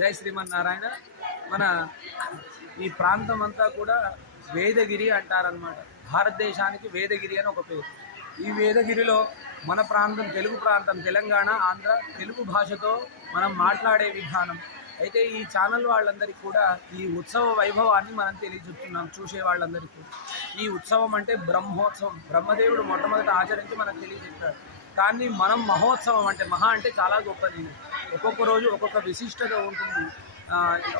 జై శ్రీమన్నారాయణ. మన ఈ ప్రాంతం అంతా కూడా వేదగిరి అంటారనమాట భారతదేశానికి వేదగిరి అని ఒక పేరు. ఈ వేదగిరిలో మన ప్రాంతం తెలుగు ప్రాంతం తెలంగాణ ఆంధ్ర తెలుగు భాషతో మనం మాట్లాడే విధానం. అయితే ఈ ఛానల్ వాళ్ళందరికీ కూడా ఈ ఉత్సవ వైభవాన్ని మనం తెలియజెప్తున్నాం చూసే వాళ్ళందరికీ. ఈ ఉత్సవం అంటే బ్రహ్మోత్సవం. బ్రహ్మదేవుడు మొట్టమొదట ఆచరించి మనకు తెలియజెప్తాడు. కానీ మనం మహోత్సవం అంటే మహా అంటే చాలా గొప్పది. ఒక్కొక్క రోజు ఒక్కొక్క విశిష్టత ఉంటుంది.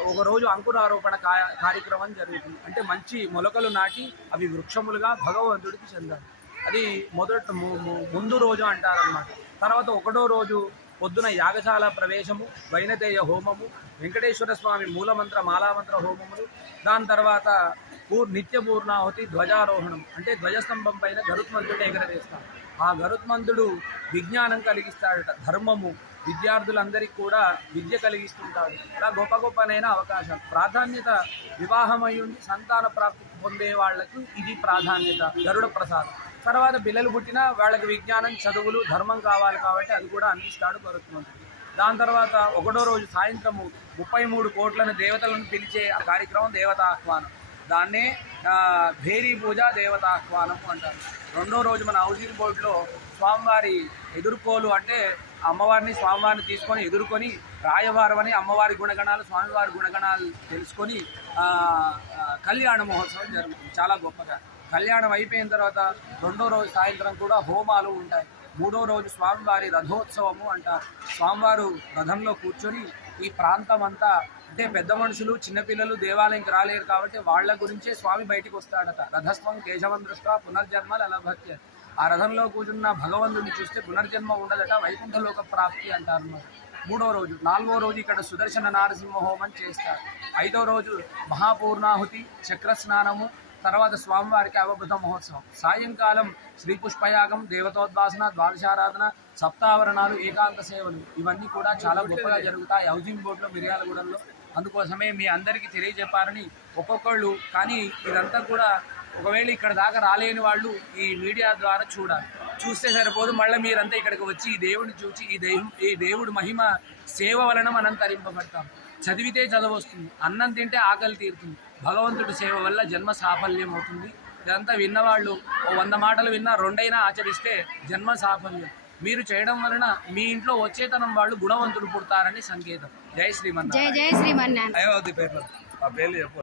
ఒకరోజు అంకురారోపణ కా- కార్యక్రమం జరుగుతుంది. అంటే మంచి మొలకలు నాటి అవి వృక్షములుగా భగవంతుడికి చెందాలి. అది మొదట ము- ముందు రోజు అంటారనమాట తర్వాత ఒకటో రోజు పొద్దున యాగశాల ప్రవేశము వైనదేయ హోమము వెంకటేశ్వర స్వామి మూలమంత్ర మాలామంత్ర హోమములు. దాని తర్వాత పూర్ నిత్య పూర్ణాహుతి ధ్వజారోహణం. అంటే ధ్వజస్తంభం పైన గరుత్మంతుడు ఎగరవేస్తాడు ఆ గరుత్మంతుడు విజ్ఞానం కలిగిస్తాడట ధర్మము. విద్యార్థులందరికీ కూడా విద్య కలిగిస్తుంటాడు ఇలా గొప్ప గొప్పనైన అవకాశం. ప్రాధాన్యత వివాహమై సంతాన ప్రాప్తి పొందే వాళ్ళకు ఇది ప్రాధాన్యత. గరుడ ప్రసాదం. తర్వాత పిల్లలు పుట్టినా వాళ్ళకి విజ్ఞానం చదువులు ధర్మం కావాలి కాబట్టి అది కూడా అందిస్తాడు గౌరవమంత్రి దాని తర్వాత ఒకటో రోజు సాయంత్రము ముప్పై మూడు కోట్లను దేవతలను పిలిచే ఆ కార్యక్రమం దేవతా ఆహ్వానం దాన్నే భేరీ పూజ దేవతా ఆహ్వానం అంటారు. రెండో రోజు మన హౌసింగ్ బోర్డులో స్వామివారి ఎదుర్కోలు అంటే అమ్మవారిని స్వామివారిని తీసుకొని ఎదుర్కొని రాయవారం అని అమ్మవారి గుణగణాలు స్వామివారి గుణగణాలు తెలుసుకొని కళ్యాణ మహోత్సవం జరుగుతుంది. చాలా గొప్పగా. కళ్యాణం అయిపోయిన తర్వాత రెండో రోజు సాయంత్రం కూడా హోమాలు ఉంటాయి. మూడో రోజు స్వామివారి రథోత్సవము అంటారు. స్వామివారు రథంలో కూర్చొని ఈ ప్రాంతం అంతా అంటే పెద్ద మనుషులు చిన్నపిల్లలు దేవాలయంకి రాలేరు కాబట్టి వాళ్ళ గురించే స్వామి బయటికి వస్తాడట. రథస్వం కేశవం దృష్ట పునర్జన్మలు అలభత్య ఆ రథంలో కూర్చున్న భగవంతుని చూస్తే పునర్జన్మ ఉండదట వైకుంఠలోక ప్రాప్తి అంటారు మూడో రోజు నాలుగో రోజు ఇక్కడ సుదర్శన నారసింహ హోమం చేస్తారు. ఐదో రోజు మహాపూర్ణాహుతి చక్ర స్నానము తర్వాత స్వామివారికి అవభృత మహోత్సవం. సాయంకాలం శ్రీ పుష్పయాగం దేవతోద్వాసన ద్వాదశారాధన సప్తావరణాలు ఏకాంత సేవలు ఇవన్నీ కూడా చాలా గొప్పగా జరుగుతాయి. హౌసింగ్ బోర్డులో మిర్యాలగూడెంలో. అందుకోసమే మీ అందరికీ తెలియజెప్పారని ఒక్కొక్కళ్ళు. కానీ ఇదంతా కూడా ఒకవేళ ఇక్కడ దాకా రాలేని వాళ్ళు ఈ మీడియా ద్వారా చూడాలి. చూస్తే సరిపోదు. మళ్ళీ మీరంతా ఇక్కడికి వచ్చి ఈ దేవుడిని చూసి ఈ దేవుడు ఈ దేవుడి మహిమ సేవ వలన మనం తరింపబడతాం. చదివితే చదువు వస్తుంది. అన్నం తింటే ఆకలి తీరుతుంది. భగవంతుడి సేవ వల్ల జన్మ సాఫల్యం అవుతుంది. ఇదంతా విన్నవాళ్ళు ఓ వంద మాటలు విన్నా రెండైనా ఆచరిస్తే జన్మ సాఫల్యం. మీరు చేయడం వలన మీ ఇంట్లో వచ్చేతనం వాళ్ళు గుణవంతులు పుడతారని సంకేతం. జై శ్రీమన్నారాయణ. జై జై శ్రీమన్నారాయణ. అయోధ్య పేర్లు. ఆ పేర్లు చెప్పు.